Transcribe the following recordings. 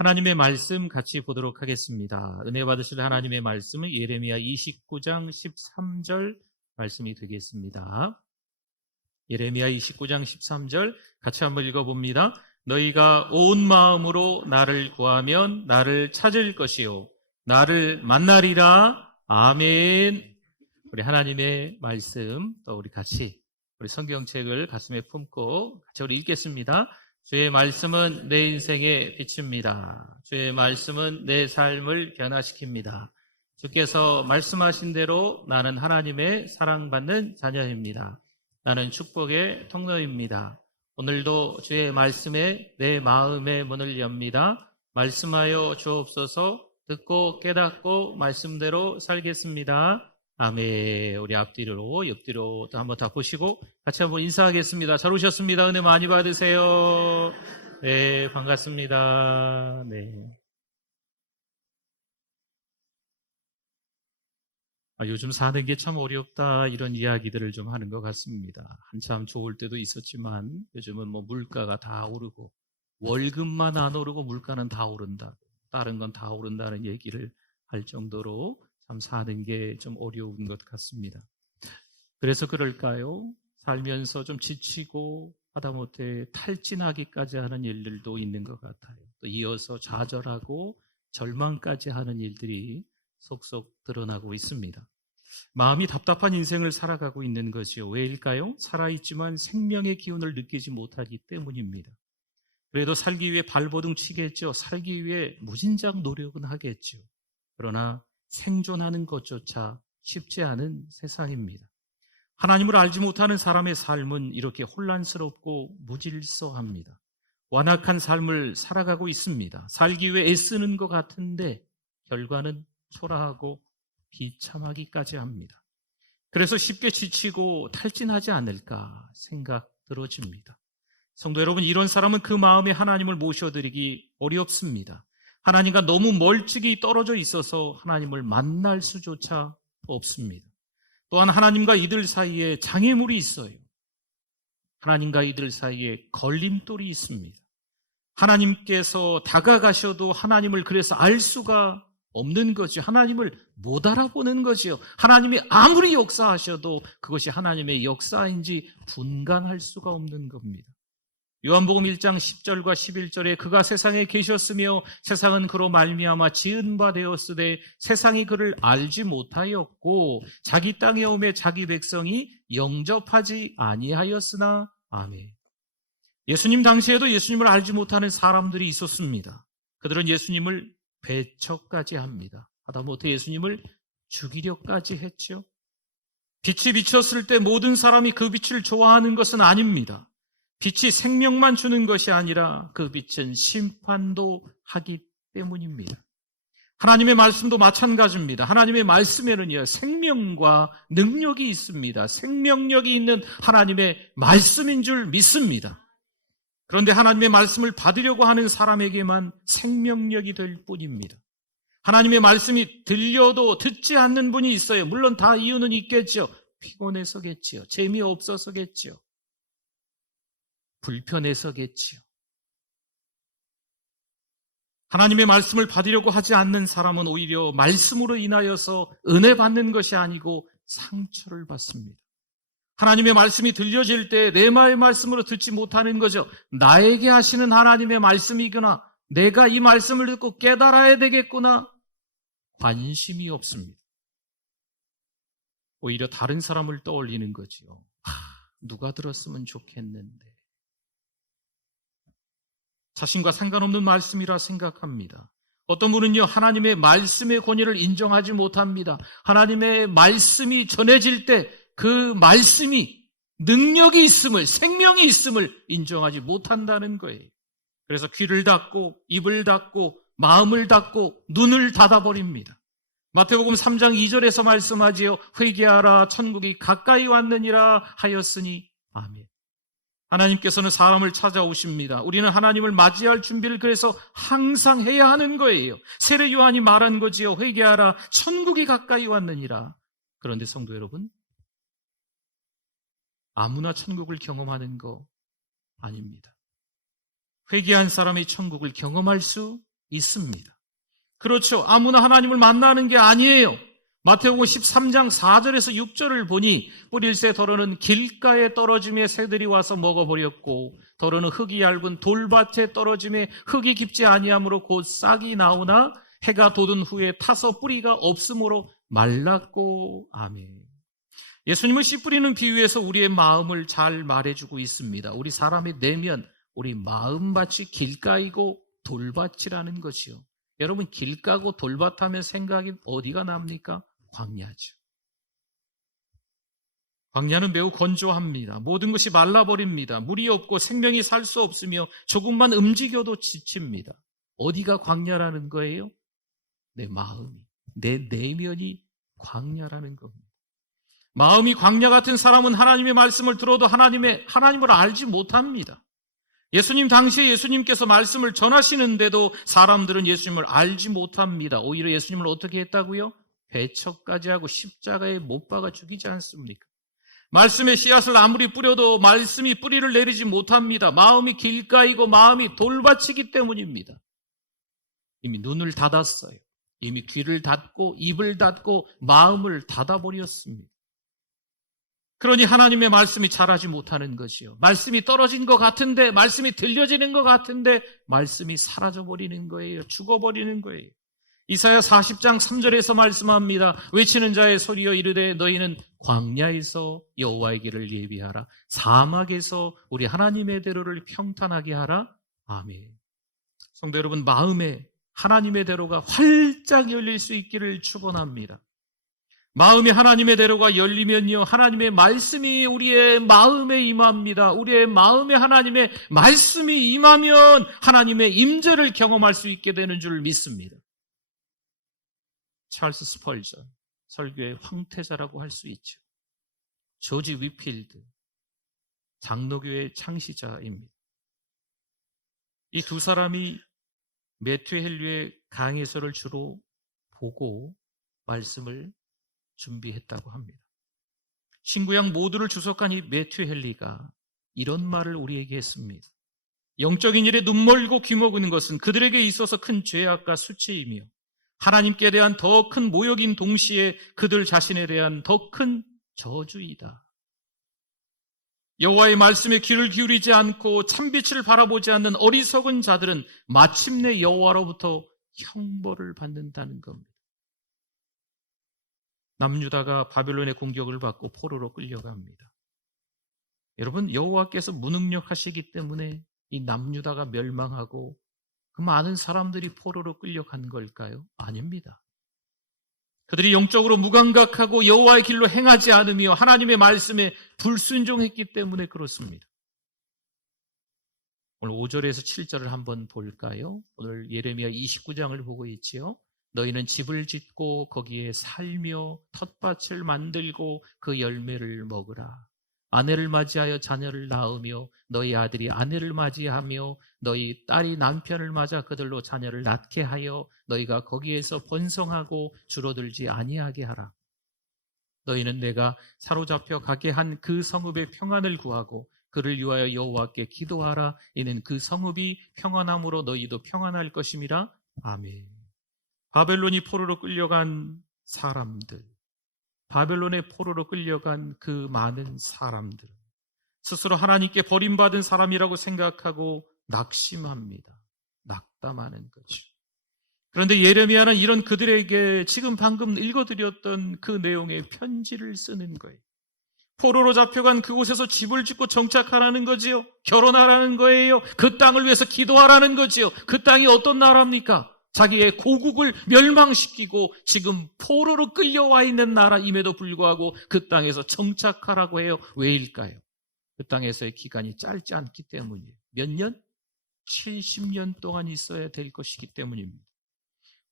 하나님의 말씀 같이 보도록 하겠습니다. 은혜 받으실 하나님의 말씀은 예레미야 29장 13절 말씀이 되겠습니다. 예레미야 29장 13절 같이 한번 읽어봅니다. 너희가 온 마음으로 나를 구하면 나를 찾을 것이요 나를 만나리라. 아멘. 우리 하나님의 말씀 또 우리 같이 우리 성경책을 가슴에 품고 같이 우리 읽겠습니다. 주의 말씀은 내 인생의 빛입니다. 주의 말씀은 내 삶을 변화시킵니다. 주께서 말씀하신 대로 나는 하나님의 사랑받는 자녀입니다. 나는 축복의 통로입니다. 오늘도 주의 말씀에 내 마음의 문을 엽니다. 말씀하여 주옵소서. 듣고 깨닫고 말씀대로 살겠습니다. 아멘. 우리 앞뒤로 옆뒤로 또 한번 다 보시고 같이 한번 인사하겠습니다. 잘 오셨습니다. 은혜 많이 받으세요. 네, 반갑습니다. 네. 요즘 사는 게 참 어렵다 이런 이야기들을 좀 하는 것 같습니다. 한참 좋을 때도 있었지만 요즘은 뭐 물가가 다 오르고 월급만 안 오르고 물가는 다 오른다고 다른 건 다 오른다는 얘기를 할 정도로 참 사는 게 좀 어려운 것 같습니다. 그래서 그럴까요? 살면서 좀 지치고 하다못해 탈진하기까지 하는 일들도 있는 것 같아요. 또 이어서 좌절하고 절망까지 하는 일들이 속속 드러나고 있습니다. 마음이 답답한 인생을 살아가고 있는 것이요. 왜일까요? 살아있지만 생명의 기운을 느끼지 못하기 때문입니다. 그래도 살기 위해 발버둥 치겠죠. 살기 위해 무진장 노력은 하겠죠. 그러나 생존하는 것조차 쉽지 않은 세상입니다. 하나님을 알지 못하는 사람의 삶은 이렇게 혼란스럽고 무질서합니다. 완악한 삶을 살아가고 있습니다. 살기 위해 애쓰는 것 같은데 결과는 초라하고 비참하기까지 합니다. 그래서 쉽게 지치고 탈진하지 않을까 생각 들어집니다. 성도 여러분, 이런 사람은 그 마음에 하나님을 모셔드리기 어렵습니다. 하나님과 너무 멀찍이 떨어져 있어서 하나님을 만날 수조차 없습니다. 또한 하나님과 이들 사이에 장애물이 있어요. 하나님과 이들 사이에 걸림돌이 있습니다. 하나님께서 다가가셔도 하나님을 그래서 알 수가 없는 거죠. 하나님을 못 알아보는 거죠. 하나님이 아무리 역사하셔도 그것이 하나님의 역사인지 분간할 수가 없는 겁니다. 요한복음 1장 10절과 11절에 그가 세상에 계셨으며 세상은 그로 말미암아 지은 바 되었으되 세상이 그를 알지 못하였고 자기 땅에 오매 자기 백성이 영접하지 아니하였으나. 아멘. 예수님 당시에도 예수님을 알지 못하는 사람들이 있었습니다. 그들은 예수님을 배척까지 합니다. 하다못해 예수님을 죽이려까지 했죠. 빛이 비쳤을 때 모든 사람이 그 빛을 좋아하는 것은 아닙니다. 빛이 생명만 주는 것이 아니라 그 빛은 심판도 하기 때문입니다. 하나님의 말씀도 마찬가지입니다. 하나님의 말씀에는요, 생명과 능력이 있습니다. 생명력이 있는 하나님의 말씀인 줄 믿습니다. 그런데 하나님의 말씀을 받으려고 하는 사람에게만 생명력이 될 뿐입니다. 하나님의 말씀이 들려도 듣지 않는 분이 있어요. 물론 다 이유는 있겠죠. 피곤해서겠지요. 재미없어서겠지요. 불편해서겠지요. 하나님의 말씀을 받으려고 하지 않는 사람은 오히려 말씀으로 인하여서 은혜 받는 것이 아니고 상처를 받습니다. 하나님의 말씀이 들려질 때 내 마음의 말씀으로 듣지 못하는 거죠. 나에게 하시는 하나님의 말씀이구나. 내가 이 말씀을 듣고 깨달아야 되겠구나. 관심이 없습니다. 오히려 다른 사람을 떠올리는 거지요. 누가 들었으면 좋겠는데. 자신과 상관없는 말씀이라 생각합니다. 어떤 분은요, 하나님의 말씀의 권위를 인정하지 못합니다. 하나님의 말씀이 전해질 때 그 말씀이 능력이 있음을, 생명이 있음을 인정하지 못한다는 거예요. 그래서 귀를 닫고 입을 닫고 마음을 닫고 눈을 닫아버립니다. 마태복음 3장 2절에서 말씀하지요. 회개하라 천국이 가까이 왔느니라 하였으니. 아멘. 하나님께서는 사람을 찾아오십니다. 우리는 하나님을 맞이할 준비를 그래서 항상 해야 하는 거예요. 세례 요한이 말한 거지요. 회개하라 천국이 가까이 왔느니라. 그런데 성도 여러분, 아무나 천국을 경험하는 거 아닙니다. 회개한 사람이 천국을 경험할 수 있습니다. 그렇죠. 아무나 하나님을 만나는 게 아니에요. 마태복음 13장 4절에서 6절을 보니 뿌릴새 더러는 길가에 떨어짐에 새들이 와서 먹어버렸고 더러는 흙이 얇은 돌밭에 떨어짐에 흙이 깊지 아니하므로 곧 싹이 나오나 해가 돋은 후에 타서 뿌리가 없으므로 말랐고. 아멘. 예수님은 씨 뿌리는 비유에서 우리의 마음을 잘 말해주고 있습니다. 우리 사람의 내면, 우리 마음밭이 길가이고 돌밭이라는 것이요. 여러분, 길가고 돌밭하면 생각이 어디가 납니까? 광야죠. 광야는 매우 건조합니다. 모든 것이 말라버립니다. 물이 없고 생명이 살 수 없으며 조금만 움직여도 지칩니다. 어디가 광야라는 거예요? 내 마음이, 내 내면이 광야라는 겁니다. 마음이 광야 같은 사람은 하나님의 말씀을 들어도 하나님을 알지 못합니다. 예수님 당시에 예수님께서 말씀을 전하시는데도 사람들은 예수님을 알지 못합니다. 오히려 예수님을 어떻게 했다고요? 배척까지 하고 십자가에 못 박아 죽이지 않습니까? 말씀의 씨앗을 아무리 뿌려도 말씀이 뿌리를 내리지 못합니다. 마음이 길가이고 마음이 돌밭이기 때문입니다. 이미 눈을 닫았어요. 이미 귀를 닫고 입을 닫고 마음을 닫아버렸습니다. 그러니 하나님의 말씀이 자라지 못하는 것이요. 말씀이 떨어진 것 같은데, 말씀이 들려지는 것 같은데 말씀이 사라져버리는 거예요. 죽어버리는 거예요. 이사야 40장 3절에서 말씀합니다. 외치는 자의 소리여 이르되 너희는 광야에서 여호와의 길을 예비하라. 사막에서 우리 하나님의 대로를 평탄하게 하라. 아멘. 성도 여러분, 마음에 하나님의 대로가 활짝 열릴 수 있기를 축원합니다. 마음이 하나님의 대로가 열리면요, 하나님의 말씀이 우리의 마음에 임합니다. 우리의 마음에 하나님의 말씀이 임하면 하나님의 임재를 경험할 수 있게 되는 줄 믿습니다. 찰스 스펄전, 설교의 황태자라고 할 수 있죠. 조지 위필드, 장로교의 창시자입니다. 이 두 사람이 매튜 헨리의 강해서를 주로 보고 말씀을 준비했다고 합니다. 신구약 모두를 주석한 이 매튜 헨리가 이런 말을 우리에게 했습니다. 영적인 일에 눈멀고 귀먹는 것은 그들에게 있어서 큰 죄악과 수치이며 하나님께 대한 더 큰 모욕인 동시에 그들 자신에 대한 더 큰 저주이다. 여호와의 말씀에 귀를 기울이지 않고 참빛을 바라보지 않는 어리석은 자들은 마침내 여호와로부터 형벌을 받는다는 겁니다. 남유다가 바벨론의 공격을 받고 포로로 끌려갑니다. 여러분, 여호와께서 무능력하시기 때문에 이 남유다가 멸망하고 그 많은 사람들이 포로로 끌려간 걸까요? 아닙니다. 그들이 영적으로 무감각하고 여호와의 길로 행하지 않으며 하나님의 말씀에 불순종했기 때문에 그렇습니다. 오늘 5절에서 7절을 한번 볼까요? 오늘 예레미야 29장을 보고 있지요. 너희는 집을 짓고 거기에 살며 텃밭을 만들고 그 열매를 먹으라. 아내를 맞이하여 자녀를 낳으며 너희 아들이 아내를 맞이하며 너희 딸이 남편을 맞아 그들로 자녀를 낳게 하여 너희가 거기에서 번성하고 줄어들지 아니하게 하라. 너희는 내가 사로잡혀 가게 한 그 성읍의 평안을 구하고 그를 위하여 여호와께 기도하라. 이는 그 성읍이 평안함으로 너희도 평안할 것임이라. 아멘. 바벨론이 포로로 끌려간 사람들, 바벨론의 포로로 끌려간 그 많은 사람들, 스스로 하나님께 버림받은 사람이라고 생각하고 낙심합니다. 낙담하는 거죠. 그런데 예레미야는 이런 그들에게 지금 방금 읽어드렸던 그 내용의 편지를 쓰는 거예요. 포로로 잡혀간 그곳에서 집을 짓고 정착하라는 거지요. 결혼하라는 거예요. 그 땅을 위해서 기도하라는 거지요. 그 땅이 어떤 나라입니까? 자기의 고국을 멸망시키고 지금 포로로 끌려와 있는 나라임에도 불구하고 그 땅에서 정착하라고 해요. 왜일까요? 그 땅에서의 기간이 짧지 않기 때문이에요. 몇 년? 70년 동안 있어야 될 것이기 때문입니다.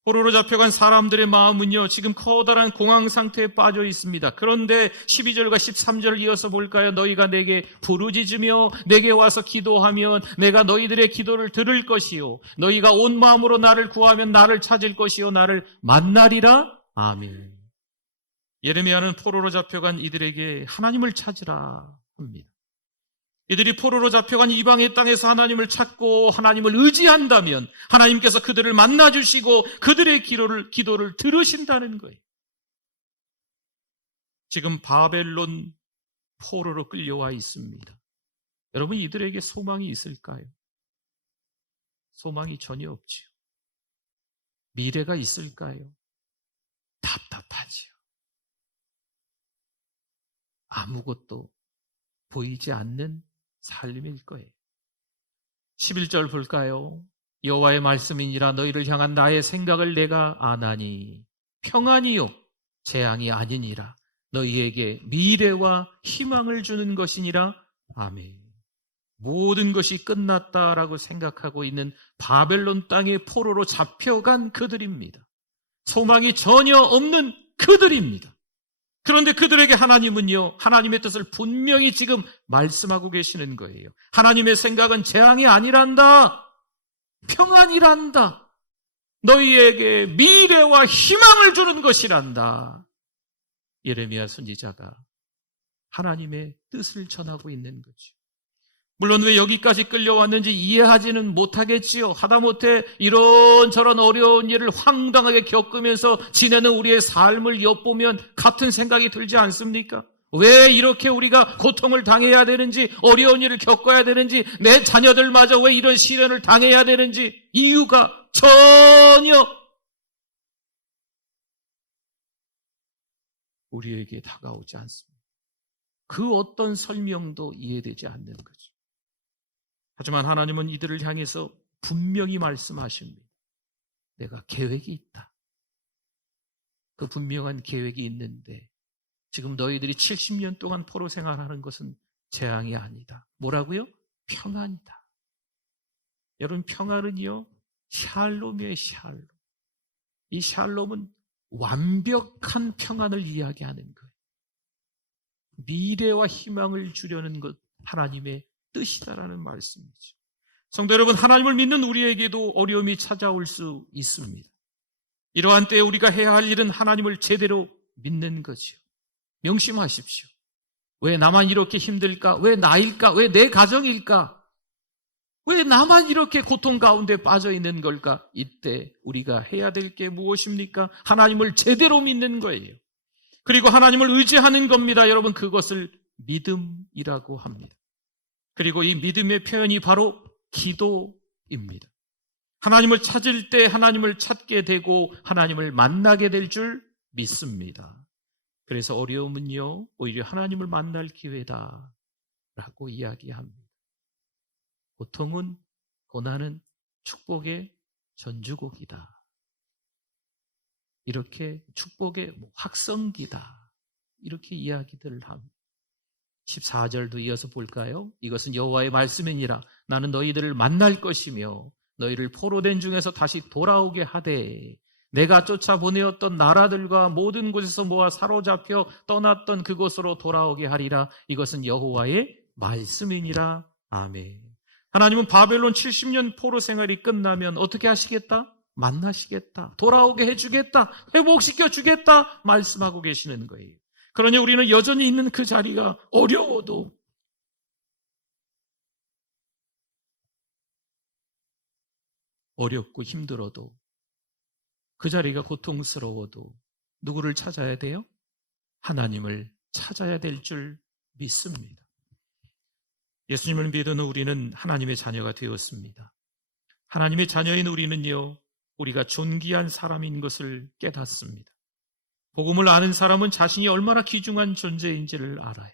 포로로 잡혀간 사람들의 마음은요, 지금 커다란 공황 상태에 빠져 있습니다. 그런데 12절과 13절을 이어서 볼까요? 너희가 내게 부르짖으며 내게 와서 기도하면 내가 너희들의 기도를 들을 것이요 너희가 온 마음으로 나를 구하면 나를 찾을 것이요 나를 만나리라. 아멘. 예레미야는 포로로 잡혀간 이들에게 하나님을 찾으라 합니다. 이들이 포로로 잡혀간 이방의 땅에서 하나님을 찾고 하나님을 의지한다면 하나님께서 그들을 만나주시고 그들의 기도를 들으신다는 거예요. 지금 바벨론 포로로 끌려와 있습니다. 여러분, 이들에게 소망이 있을까요? 소망이 전혀 없지요. 미래가 있을까요? 답답하지요. 아무것도 보이지 않는 삶일 거예요. 11절 볼까요? 여호와의 말씀이니라 너희를 향한 나의 생각을 내가 아나니 평안이요 재앙이 아니니라 너희에게 미래와 희망을 주는 것이니라. 아멘. 모든 것이 끝났다라고 생각하고 있는 바벨론 땅의 포로로 잡혀간 그들입니다. 소망이 전혀 없는 그들입니다. 그런데 그들에게 하나님은요, 하나님의 뜻을 분명히 지금 말씀하고 계시는 거예요. 하나님의 생각은 재앙이 아니란다. 평안이란다. 너희에게 미래와 희망을 주는 것이란다. 예레미야 선지자가 하나님의 뜻을 전하고 있는 거죠. 물론 왜 여기까지 끌려왔는지 이해하지는 못하겠지요. 하다못해 이런저런 어려운 일을 황당하게 겪으면서 지내는 우리의 삶을 엿보면 같은 생각이 들지 않습니까? 왜 이렇게 우리가 고통을 당해야 되는지, 어려운 일을 겪어야 되는지, 내 자녀들마저 왜 이런 시련을 당해야 되는지 이유가 전혀 우리에게 다가오지 않습니다. 그 어떤 설명도 이해되지 않는 거죠. 하지만 하나님은 이들을 향해서 분명히 말씀하십니다. 내가 계획이 있다. 그 분명한 계획이 있는데 지금 너희들이 70년 동안 포로 생활하는 것은 재앙이 아니다. 뭐라고요? 평안이다. 여러분, 평안은요, 샬롬이에요, 샬롬. 이 샬롬은 완벽한 평안을 이야기하는 거예요. 미래와 희망을 주려는 것, 하나님의 뜻이다라는 말씀이죠. 성도 여러분, 하나님을 믿는 우리에게도 어려움이 찾아올 수 있습니다. 이러한 때에 우리가 해야 할 일은 하나님을 제대로 믿는 거죠. 명심하십시오. 왜 나만 이렇게 힘들까? 왜 나일까? 왜 내 가정일까? 왜 나만 이렇게 고통 가운데 빠져 있는 걸까? 이때 우리가 해야 될 게 무엇입니까? 하나님을 제대로 믿는 거예요. 그리고 하나님을 의지하는 겁니다. 여러분, 그것을 믿음이라고 합니다. 그리고 이 믿음의 표현이 바로 기도입니다. 하나님을 찾을 때 하나님을 찾게 되고 하나님을 만나게 될 줄 믿습니다. 그래서 어려움은요, 오히려 하나님을 만날 기회다라고 이야기합니다. 고통은, 고난은 축복의 전주곡이다. 이렇게 축복의 확성기다. 이렇게 이야기들을 합니다. 14절도 이어서 볼까요? 이것은 여호와의 말씀이니라 나는 너희들을 만날 것이며 너희를 포로된 중에서 다시 돌아오게 하되 내가 쫓아보내었던 나라들과 모든 곳에서 모아 사로잡혀 떠났던 그곳으로 돌아오게 하리라. 이것은 여호와의 말씀이니라. 아멘. 하나님은 바벨론 70년 포로 생활이 끝나면 어떻게 하시겠다? 만나시겠다. 돌아오게 해주겠다. 회복시켜 주겠다. 말씀하고 계시는 거예요. 그러니 우리는 여전히 있는 그 자리가 어려워도 어렵고 힘들어도 그 자리가 고통스러워도 누구를 찾아야 돼요? 하나님을 찾아야 될 줄 믿습니다. 예수님을 믿은 우리는 하나님의 자녀가 되었습니다. 하나님의 자녀인 우리는요, 우리가 존귀한 사람인 것을 깨닫습니다. 복음을 아는 사람은 자신이 얼마나 귀중한 존재인지를 알아요.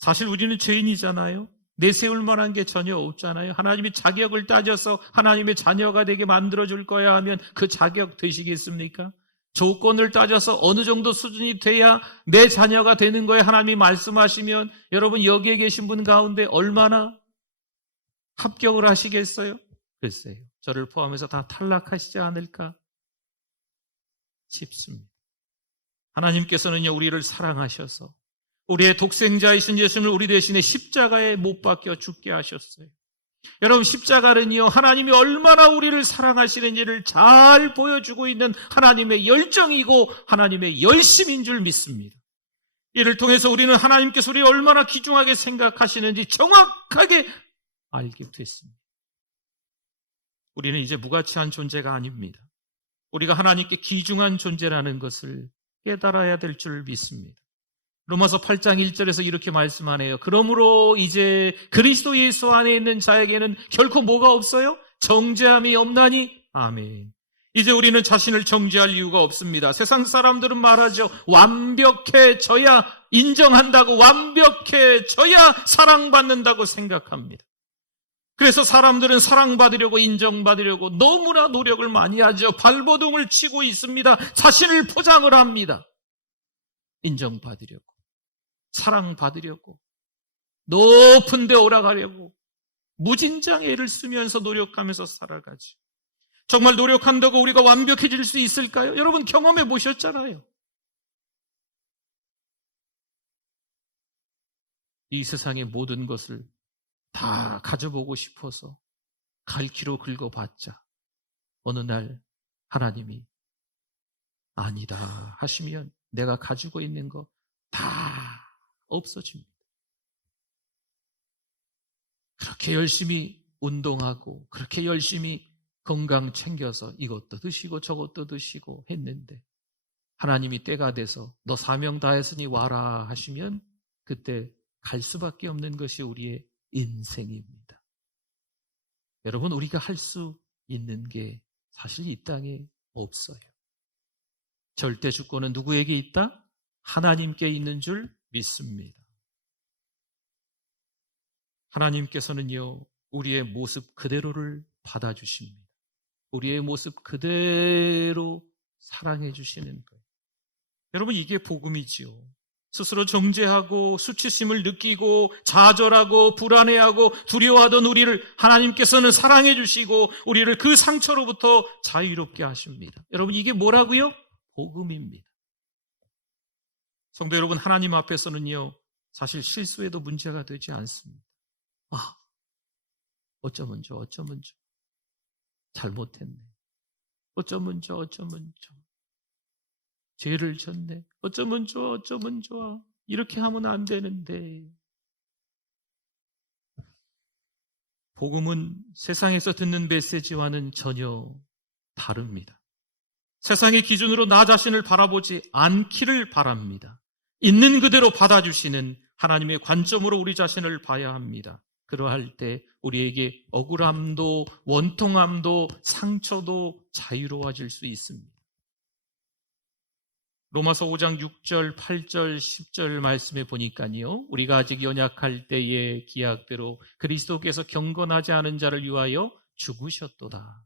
사실 우리는 죄인이잖아요. 내세울 만한 게 전혀 없잖아요. 하나님이 자격을 따져서 하나님의 자녀가 되게 만들어줄 거야 하면 그 자격 되시겠습니까? 조건을 따져서 어느 정도 수준이 돼야 내 자녀가 되는 거에 하나님이 말씀하시면 여러분 여기에 계신 분 가운데 얼마나 합격을 하시겠어요? 글쎄요. 저를 포함해서 다 탈락하시지 않을까 싶습니다. 하나님께서는요, 우리를 사랑하셔서 우리의 독생자이신 예수님을 우리 대신에 십자가에 못 박혀 죽게 하셨어요. 여러분, 십자가는요, 하나님이 얼마나 우리를 사랑하시는지를 잘 보여주고 있는 하나님의 열정이고 하나님의 열심인 줄 믿습니다. 이를 통해서 우리는 하나님께서 우리를 얼마나 귀중하게 생각하시는지 정확하게 알게 됐습니다. 우리는 이제 무가치한 존재가 아닙니다. 우리가 하나님께 귀중한 존재라는 것을 깨달아야 될 줄 믿습니다. 로마서 8장 1절에서 이렇게 말씀하네요. 그러므로 이제 그리스도 예수 안에 있는 자에게는 결코 뭐가 없어요? 정죄함이 없나니? 아멘. 이제 우리는 자신을 정죄할 이유가 없습니다. 세상 사람들은 말하죠. 완벽해져야 인정한다고, 완벽해져야 사랑받는다고 생각합니다. 그래서 사람들은 사랑받으려고, 인정받으려고 너무나 노력을 많이 하죠. 발버둥을 치고 있습니다. 자신을 포장을 합니다. 인정받으려고, 사랑받으려고, 높은 데 올라가려고 무진장 애를 쓰면서 노력하면서 살아가죠. 정말 노력한다고 우리가 완벽해질 수 있을까요? 여러분 경험해 보셨잖아요. 이 세상의 모든 것을 다 가져보고 싶어서 갈퀴로 긁어봤자 어느 날 하나님이 아니다 하시면 내가 가지고 있는 거 다 없어집니다. 그렇게 열심히 운동하고 그렇게 열심히 건강 챙겨서 이것도 드시고 저것도 드시고 했는데 하나님이 때가 돼서 너 사명 다했으니 와라 하시면 그때 갈 수밖에 없는 것이 우리의 인생입니다. 여러분, 우리가 할 수 있는 게 사실 이 땅에 없어요. 절대 주권은 누구에게 있다? 하나님께 있는 줄 믿습니다. 하나님께서는요, 우리의 모습 그대로를 받아주십니다. 우리의 모습 그대로 사랑해 주시는 거예요. 여러분, 이게 복음이지요. 스스로 정죄하고 수치심을 느끼고 좌절하고 불안해하고 두려워하던 우리를 하나님께서는 사랑해 주시고 우리를 그 상처로부터 자유롭게 하십니다. 여러분, 이게 뭐라고요? 복음입니다. 성도 여러분, 하나님 앞에서는요, 사실 실수해도 문제가 되지 않습니다. 어쩌면 저 잘못했네. 어쩌면 저 죄를 졌네. 어쩌면 좋아. 이렇게 하면 안 되는데. 복음은 세상에서 듣는 메시지와는 전혀 다릅니다. 세상의 기준으로 나 자신을 바라보지 않기를 바랍니다. 있는 그대로 받아주시는 하나님의 관점으로 우리 자신을 봐야 합니다. 그러할 때 우리에게 억울함도 원통함도 상처도 자유로워질 수 있습니다. 로마서 5장 6절, 8절, 10절 말씀에 보니까요, 우리가 아직 연약할 때의 기약대로 그리스도께서 경건하지 않은 자를 위하여 죽으셨도다.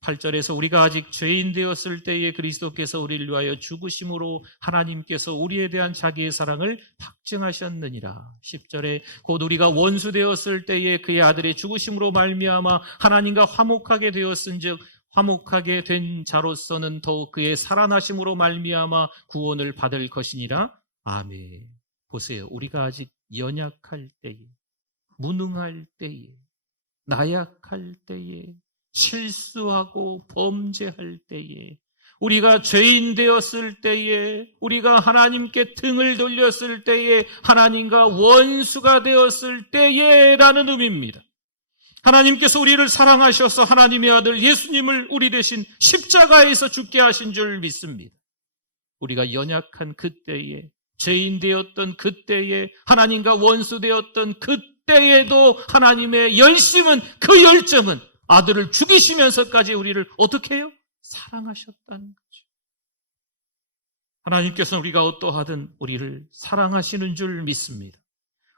8절에서 우리가 아직 죄인 되었을 때에 그리스도께서 우리를 위하여 죽으심으로 하나님께서 우리에 대한 자기의 사랑을 확증하셨느니라. 10절에 곧 우리가 원수 되었을 때에 그의 아들의 죽으심으로 말미암아 하나님과 화목하게 되었은즉 화목하게 된 자로서는 더욱 그의 살아나심으로 말미암아 구원을 받을 것이니라. 아멘. 보세요. 우리가 아직 연약할 때에, 무능할 때에, 나약할 때에, 실수하고 범죄할 때에, 우리가 죄인 되었을 때에, 우리가 하나님께 등을 돌렸을 때에, 하나님과 원수가 되었을 때에 라는 의미입니다. 하나님께서 우리를 사랑하셔서 하나님의 아들 예수님을 우리 대신 십자가에서 죽게 하신 줄 믿습니다. 우리가 연약한 그때에, 죄인 되었던 그때에, 하나님과 원수 되었던 그때에도 하나님의 열심은, 그 열정은 아들을 죽이시면서까지 우리를 어떻게 해요? 사랑하셨다는 거죠. 하나님께서는 우리가 어떠하든 우리를 사랑하시는 줄 믿습니다.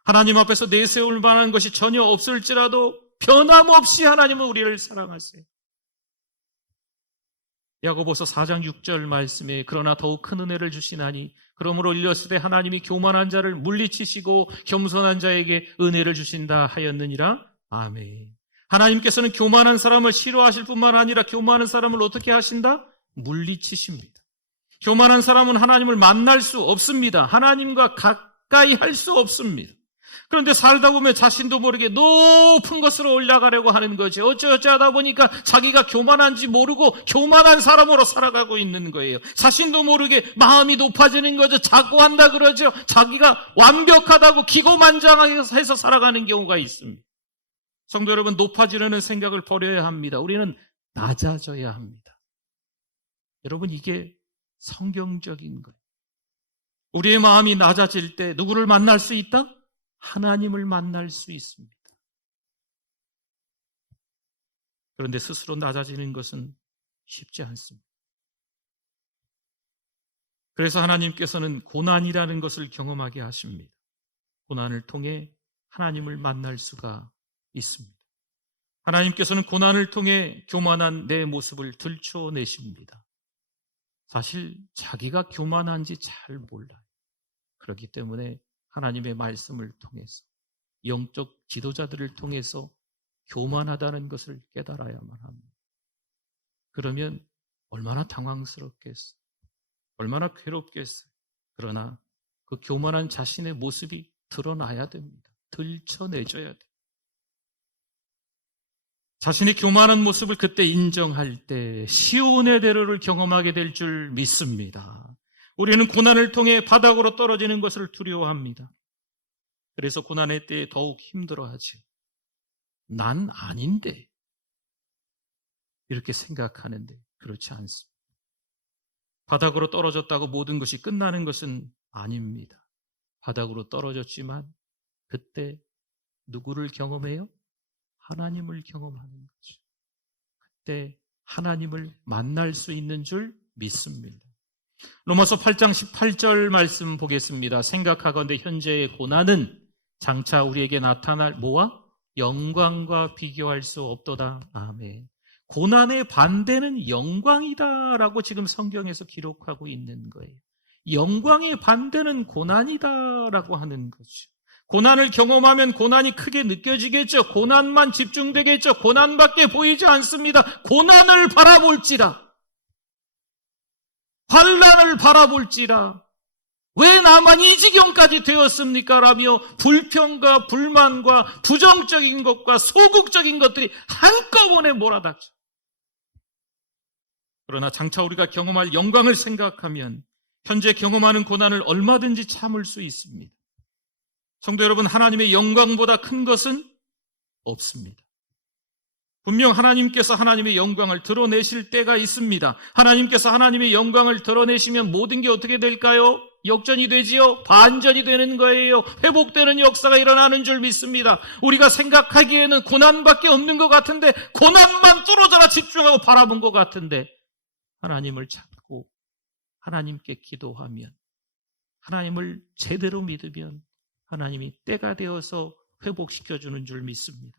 하나님 앞에서 내세울 만한 것이 전혀 없을지라도 변함없이 하나님은 우리를 사랑하세요. 야고보서 4장 6절 말씀에 그러나 더욱 큰 은혜를 주시나니 그러므로 일렀을 때 하나님이 교만한 자를 물리치시고 겸손한 자에게 은혜를 주신다 하였느니라. 아멘. 하나님께서는 교만한 사람을 싫어하실 뿐만 아니라 교만한 사람을 어떻게 하신다? 물리치십니다. 교만한 사람은 하나님을 만날 수 없습니다. 하나님과 가까이 할 수 없습니다. 그런데 살다 보면 자신도 모르게 높은 것으로 올라가려고 하는 거죠. 어쩌어쩌 하다 보니까 자기가 교만한지 모르고 교만한 사람으로 살아가고 있는 거예요. 자신도 모르게 마음이 높아지는 거죠. 자꾸 한다 그러죠. 자기가 완벽하다고 기고만장해서 살아가는 경우가 있습니다. 성도 여러분, 높아지려는 생각을 버려야 합니다. 우리는 낮아져야 합니다. 여러분, 이게 성경적인 거예요. 우리의 마음이 낮아질 때 누구를 만날 수 있다? 하나님을 만날 수 있습니다. 그런데 스스로 낮아지는 것은 쉽지 않습니다. 그래서 하나님께서는 고난이라는 것을 경험하게 하십니다. 고난을 통해 하나님을 만날 수가 있습니다. 하나님께서는 고난을 통해 교만한 내 모습을 들춰내십니다. 사실 자기가 교만한지 잘 몰라요. 그렇기 때문에 하나님의 말씀을 통해서, 영적 지도자들을 통해서 교만하다는 것을 깨달아야만 합니다. 그러면 얼마나 당황스럽겠어요. 얼마나 괴롭겠어요. 그러나 그 교만한 자신의 모습이 드러나야 됩니다. 들춰내줘야 돼요. 자신의 교만한 모습을 그때 인정할 때 시온의 대로를 경험하게 될 줄 믿습니다. 우리는 고난을 통해 바닥으로 떨어지는 것을 두려워합니다. 그래서 고난의 때에 더욱 힘들어하죠. 난 아닌데 이렇게 생각하는데 그렇지 않습니다. 바닥으로 떨어졌다고 모든 것이 끝나는 것은 아닙니다. 바닥으로 떨어졌지만 그때 누구를 경험해요? 하나님을 경험하는 거죠. 그때 하나님을 만날 수 있는 줄 믿습니다. 로마서 8장 18절 말씀 보겠습니다. 생각하건대 현재의 고난은 장차 우리에게 나타날 뭐와? 영광과 비교할 수 없도다. 아멘. 고난의 반대는 영광이다라고 지금 성경에서 기록하고 있는 거예요. 영광의 반대는 고난이다라고 하는 거죠. 고난을 경험하면 고난이 크게 느껴지겠죠. 고난만 집중되겠죠. 고난밖에 보이지 않습니다. 고난을 바라볼지라, 환난을 바라볼지라, 왜 나만 이 지경까지 되었습니까? 라며 불평과 불만과 부정적인 것과 소극적인 것들이 한꺼번에 몰아닥쳐. 그러나 장차 우리가 경험할 영광을 생각하면 현재 경험하는 고난을 얼마든지 참을 수 있습니다. 성도 여러분, 하나님의 영광보다 큰 것은 없습니다. 분명 하나님께서 하나님의 영광을 드러내실 때가 있습니다. 하나님께서 하나님의 영광을 드러내시면 모든 게 어떻게 될까요? 역전이 되지요? 반전이 되는 거예요. 회복되는 역사가 일어나는 줄 믿습니다. 우리가 생각하기에는 고난밖에 없는 것 같은데, 고난만 뚫어져라 집중하고 바라본 것 같은데, 하나님을 찾고 하나님께 기도하면, 하나님을 제대로 믿으면 하나님이 때가 되어서 회복시켜주는 줄 믿습니다.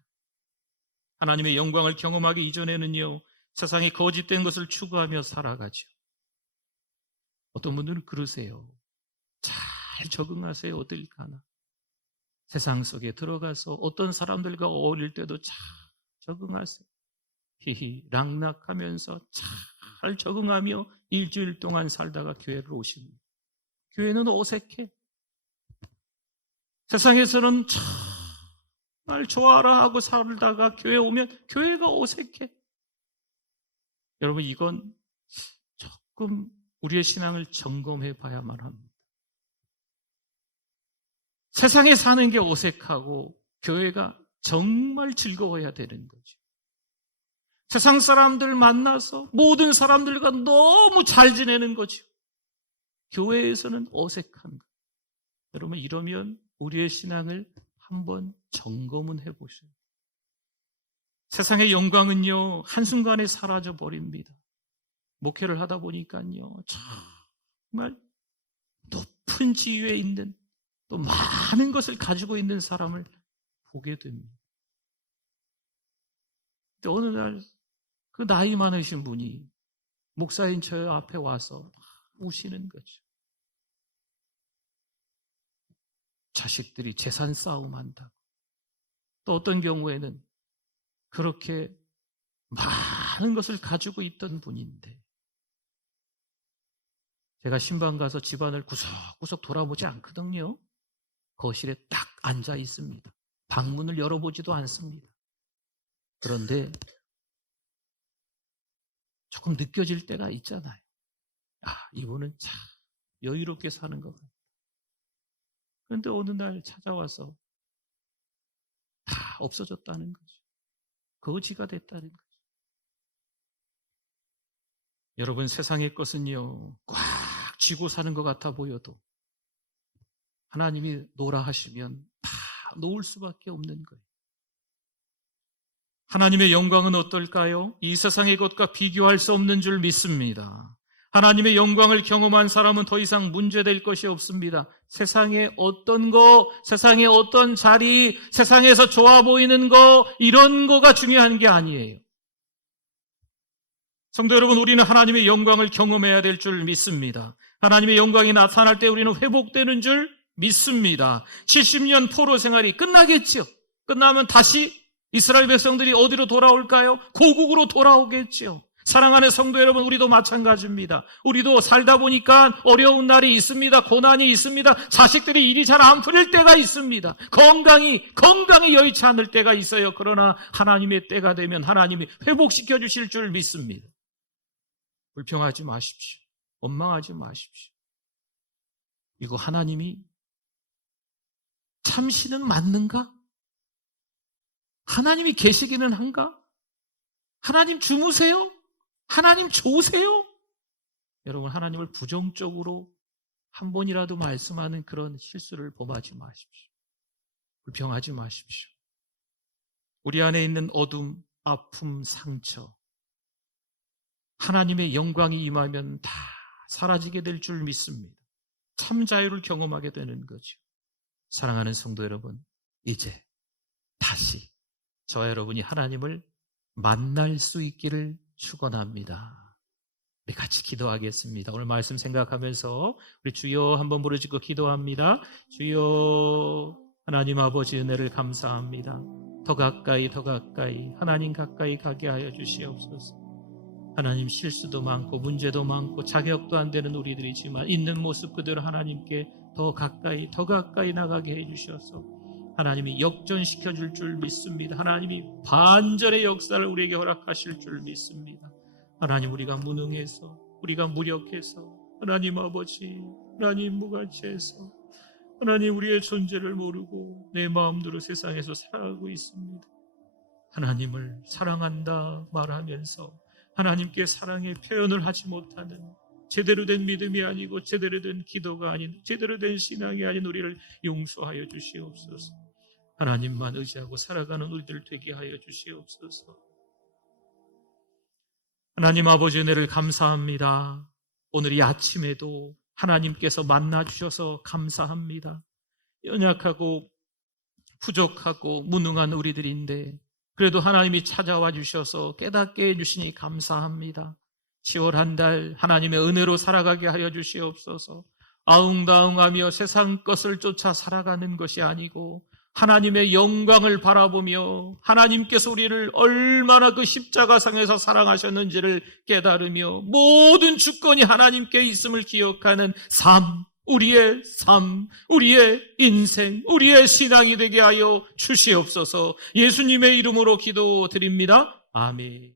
하나님의 영광을 경험하기 이전에는요, 세상에 거짓된 것을 추구하며 살아가죠. 어떤 분들은 그러세요. 잘 적응하세요. 어딜 가나. 세상 속에 들어가서 어떤 사람들과 어울릴 때도 잘 적응하세요. 히히 락락하면서 잘 적응하며 일주일 동안 살다가 교회를 오십니다. 교회는 어색해. 세상에서는 정말 좋아라 하고 살다가 교회 오면 교회가 어색해. 여러분, 이건 조금 우리의 신앙을 점검해 봐야만 합니다. 세상에 사는 게 어색하고 교회가 정말 즐거워야 되는 거죠. 세상 사람들 만나서 모든 사람들과 너무 잘 지내는 거죠. 교회에서는 어색한 거. 여러분, 이러면 우리의 신앙을 한번 점검은 해보세요. 세상의 영광은요, 한순간에 사라져 버립니다. 목회를 하다 보니까요, 정말 높은 지위에 있는, 또 많은 것을 가지고 있는 사람을 보게 됩니다. 근데 어느 날 그 나이 많으신 분이 목사인 저 앞에 와서 우시는 거죠. 자식들이 재산 싸움한다고. 또 어떤 경우에는 그렇게 많은 것을 가지고 있던 분인데, 제가 신방 가서 집안을 구석구석 돌아보지 않거든요. 거실에 딱 앉아 있습니다. 방문을 열어보지도 않습니다. 그런데 조금 느껴질 때가 있잖아요. 이분은 참 여유롭게 사는 것 같아요. 그런데 어느 날 찾아와서 다 없어졌다는 거죠. 거지가 됐다는 거죠. 여러분, 세상의 것은요, 꽉 쥐고 사는 것 같아 보여도 하나님이 놓으라 하시면 다 놓을 수밖에 없는 거예요. 하나님의 영광은 어떨까요? 이 세상의 것과 비교할 수 없는 줄 믿습니다. 하나님의 영광을 경험한 사람은 더 이상 문제될 것이 없습니다. 세상의 어떤 거, 세상의 어떤 자리, 세상에서 좋아 보이는 거, 이런 거가 중요한 게 아니에요. 성도 여러분, 우리는 하나님의 영광을 경험해야 될 줄 믿습니다. 하나님의 영광이 나타날 때 우리는 회복되는 줄 믿습니다. 70년 포로 생활이 끝나겠죠. 끝나면 다시 이스라엘 백성들이 어디로 돌아올까요? 고국으로 돌아오겠죠. 사랑하는 성도 여러분, 우리도 마찬가지입니다. 우리도 살다 보니까 어려운 날이 있습니다. 고난이 있습니다. 자식들이 일이 잘 안 풀릴 때가 있습니다. 건강이 여의치 않을 때가 있어요. 그러나 하나님의 때가 되면 하나님이 회복시켜 주실 줄 믿습니다. 불평하지 마십시오. 원망하지 마십시오. 이거 하나님이 참신은 맞는가? 하나님이 계시기는 한가? 하나님 주무세요? 하나님 좋으세요? 여러분, 하나님을 부정적으로 한 번이라도 말씀하는 그런 실수를 범하지 마십시오. 불평하지 마십시오. 우리 안에 있는 어둠, 아픔, 상처, 하나님의 영광이 임하면 다 사라지게 될 줄 믿습니다. 참 자유를 경험하게 되는 거죠. 사랑하는 성도 여러분, 이제 다시 저와 여러분이 하나님을 만날 수 있기를 축원합니다. 우리 같이 기도하겠습니다. 오늘 말씀 생각하면서 우리 주여 한번 부르짖고 기도합니다. 주여, 하나님 아버지 은혜를 감사합니다. 더 가까이 하나님 가까이 가게 하여 주시옵소서. 하나님, 실수도 많고 문제도 많고 자격도 안 되는 우리들이지만 있는 모습 그대로 하나님께 더 가까이 나가게 해주셔서 하나님이 역전시켜 줄 줄 믿습니다. 하나님이 반전의 역사를 우리에게 허락하실 줄 믿습니다. 하나님, 우리가 무능해서, 우리가 무력해서, 하나님 아버지, 하나님 무가치해서, 하나님 우리의 존재를 모르고 내 마음대로 세상에서 살아가고 있습니다. 하나님을 사랑한다 말하면서 하나님께 사랑의 표현을 하지 못하는, 제대로 된 믿음이 아니고 제대로 된 기도가 아닌, 제대로 된 신앙이 아닌 우리를 용서하여 주시옵소서. 하나님만 의지하고 살아가는 우리들 되게 하여 주시옵소서. 하나님 아버지, 은혜를 감사합니다. 오늘 이 아침에도 하나님께서 만나주셔서 감사합니다. 연약하고 부족하고 무능한 우리들인데 그래도 하나님이 찾아와 주셔서 깨닫게 해주시니 감사합니다. 10월 한 달 하나님의 은혜로 살아가게 하여 주시옵소서. 아웅다웅하며 세상 것을 쫓아 살아가는 것이 아니고 하나님의 영광을 바라보며 하나님께서 우리를 얼마나 그 십자가상에서 사랑하셨는지를 깨달으며 모든 주권이 하나님께 있음을 기억하는 삶, 우리의 삶, 우리의 인생, 우리의 신앙이 되게 하여 주시옵소서. 예수님의 이름으로 기도드립니다. 아멘.